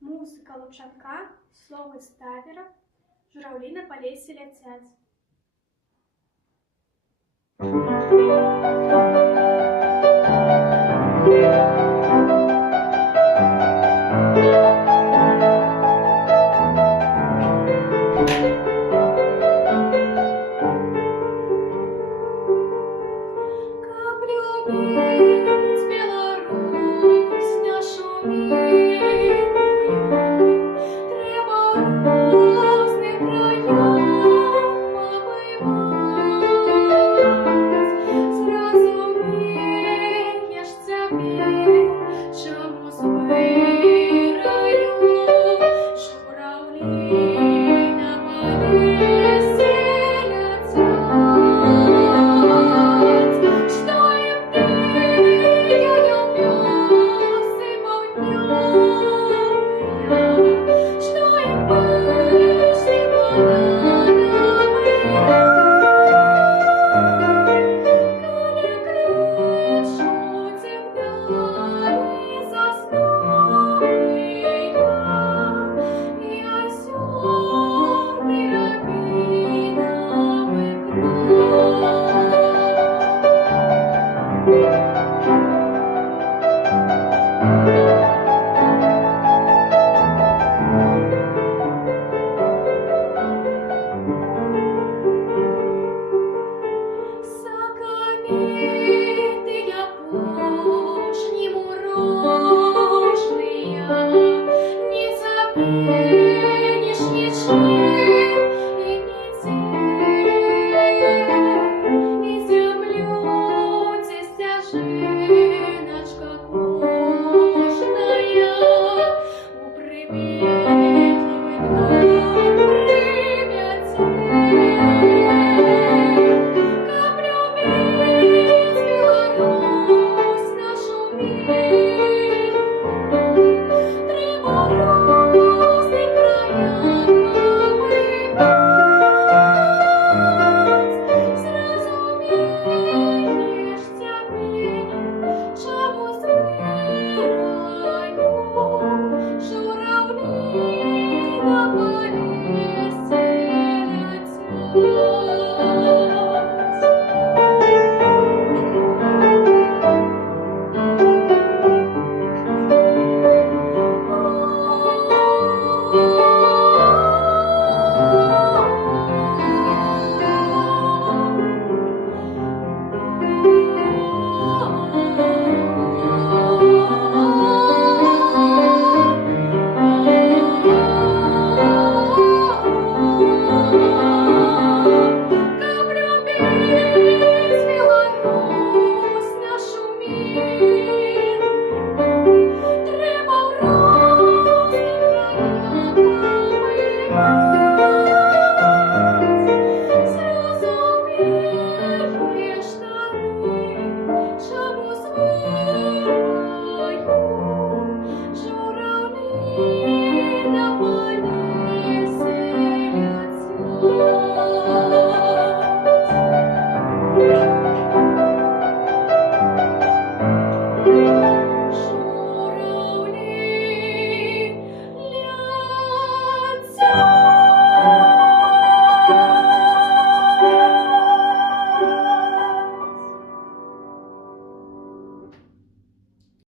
Музыка Лучанка, слово ставера, журавли на полесе летят. Как любить Беларусь нашу милую, треба разных краях побывать. Зразумеешь теперь, чему збираю журавли на полесе летят. Что им дыханьем пёсым огнём, что им пышным бананом коли кличут их вдали сосновые и озерный рябиновый Сокомитые по-прежнему рожные, не заменишь ничем и нигде, и землю те стяжиночка кожная упрямее.